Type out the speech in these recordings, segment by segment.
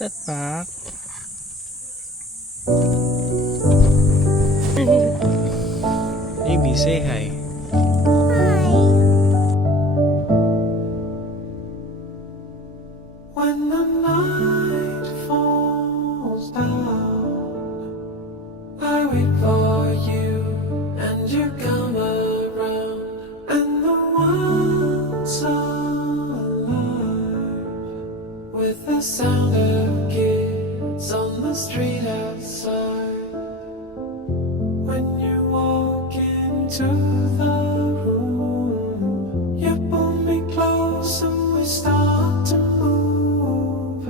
that back. Amy, say hi. When the night falls down, I wait for you and you come around, and the world's alive with the sound of kids on the street outside. When you walk into the room, you pull me close and we start to move,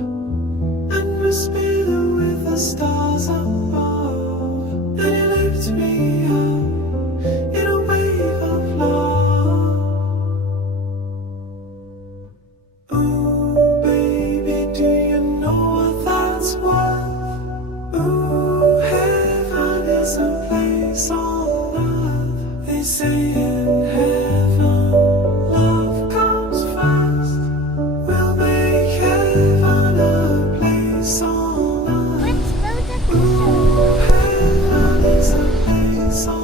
and we're spinning with the stars above, and you lift me up in a wave of love. Ooh, baby, do you know what that's worth? Ooh, heaven is a place on earth. They say in heaven love comes first. We'll make heaven a place on earth. Ooh, heaven is a place on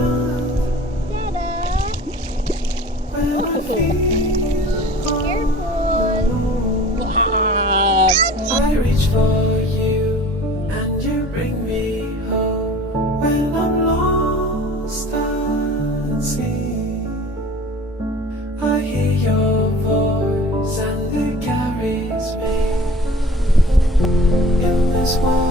earth. When I feel alone, I reach for you and you bring me home. When I'm lost at sea, I hear your voice and it carries me in this world.